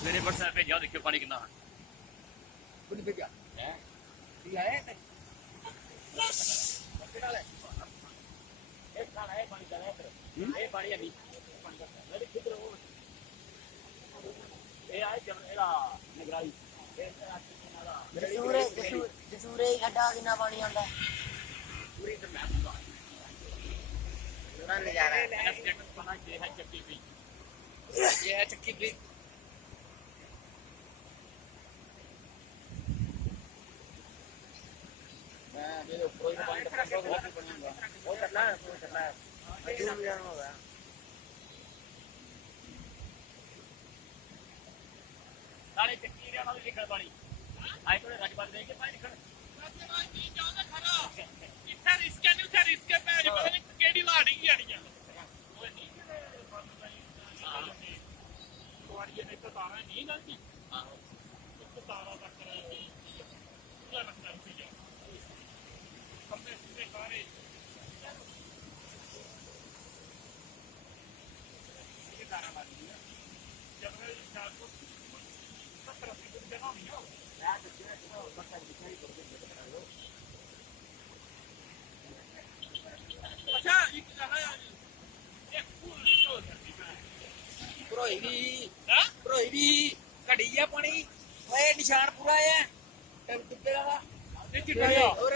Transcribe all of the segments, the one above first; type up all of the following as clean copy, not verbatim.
ਸਵੇਰੇ WhatsApp ਭੇਜਿਆ ਦੇਖਿਓ ਪਾਣੀ ਕਿੰਨਾ ਕੁਝ ਭੇਜਿਆ ਹੈ ਕੀ ਆਇਆ ਤੇ ਕਿਹੜਾ ਲੈ ਇਹ ਖਾਣਾ ਹੈ ਪਾਣੀ ਦਾ ਇਹ ਪਾਣੀ ਨਹੀਂ ਪਾਣੀ ਦਾ ਮੇਰੇ ਕਿਧਰ ਹੋ ਇਹ ਆਏ ਇਹਦਾ ਨਗਰਾਈ ਜਸੂਰੇ ਹੀ ਖੱਡਾ ਕਿੰਨਾ ਪਾਣੀ ਆਉਂਦਾ ਪੂਰੀ ਤੇ ਮੈਂ ਹੁੰਦਾ ਪੂਰਾ ਨਜ਼ਾਰਾ ਇਹਦਾ ਸਟੇਟਸ ਬਣਾ ਕੇ ਹੈ ਚੱਕੀ ਵੀ ਇਹ ਹੈ ਚੱਕੀ ਵੀ ਮੈਂ ਮੇਰੇ ਉੱਪਰ ਹੀ ਪਾਣੀ ਦਾ ਬਹੁਤ ਬਣਾਉਂਗਾ ਉਹ ਕਰਨਾ ਹੈ ਜੂਮ ਜਾਣ ਹੋ ਗਿਆ ਨਾਲੇ ਚੱਕੀ ਰਿਆ ਨਾਲ ਲਿਖਣ ਪਾਣੀ ਆਏ ਕੋਲੇ ਰਾਜਪਾਲ ਦੇ ਕੇ ਪਾਣੀ ਲਿਖਣ ਰਾਜਪਾਲ ਜੀ ਜਾਉਂਦਾ ਖਰਾ ਇੱਥੇ ਰਿਸਕ ਨਹੀਂ ਉੱਥੇ ਰਿਸਕ ਪੈ ਜੀ ਪਤਾ ਨਹੀਂ ਕਿਹੜੀ ਲਾੜੀ ਜਾਣੀ ਆ ਉਹ ਨਹੀਂ ਤੁਹਾਡੀ ਇਹ ਤਾਂ ਤਾਰਾ ਨਹੀਂ ਗਲਤੀ ਆਹੋ ਇੱਕ ਤਾਰਾ ਤੱਕ ਪੂਰਾ ਰਸਤਾ ਸੀ ਜਾ ਕੰਮੇ ਸਿੱਧੇ ਸਾਰੇ ਇਹ ਤਾਰਾ ਮਾਰੀ ਹੈ ਜਦ ਮੈਂ ਚਾਰ ਕੋ 70 ਫੀਟ ਦੇ ਨਾ ਨਹੀਂ ਹੋ ਅੱਛਾ ਇੱਕ ਕਹਾ ਇੱਕ ਫੁੱਲ ਸ਼ੋਰ ਕਰਦੀ ਮੈਂ ਭਰੋਈ ਵੀ ਘੜੀ ਆ ਪਾਣੀ ਓਏ ਨਿਸ਼ਾਨ ਪੂਰਾ ਆ ਟੈਂਕ ਕਿੱਥੇ ਦਾ ਇਹ ਚਿੱਟਾ ਹੋਰ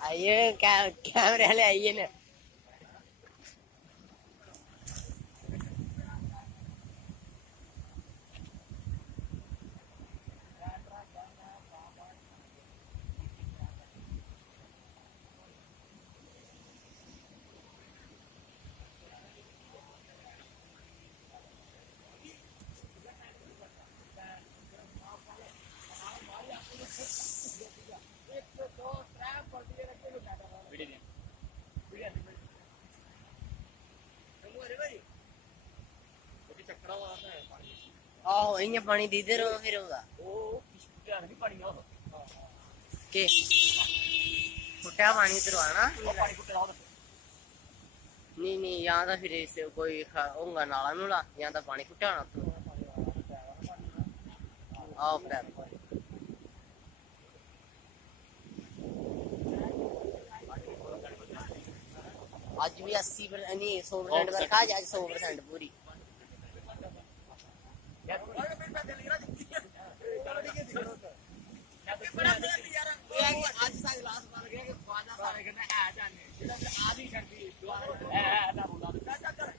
ਆइए कैमरे वाले आइए ना आहो इ'यां पानी दीदे रहो फिर होगा ਧਿਆਨ ਵੀ ਪਾਣੀ ਆ ਉਹ के फुटा पानी उतरवाना ਪਾਣੀ ਫੁੱਟੇ ਦਾ नहीं यहाँ तो फिर इससे कोई होगा नाला नूला यहाँ तो पानी फुटा होना आओ पैर आज भी 80% नहीं 100% बरखा आज 100% पूरी ਅੱਜ ਸਾਡਾ ਲਾਸਟ ਬਣ ਗਿਆ ਕਿ ਬਾਜਾ ਸਾਰੇ ਕਹਿੰਦੇ ਆ ਜਾਣੇ ਜਿਹੜਾ ਆਦੀ ਛੱਡੀ ਦੁਆਰਾ ਹੈ ਨਾ ਬੋਲਾ ਚੱਲ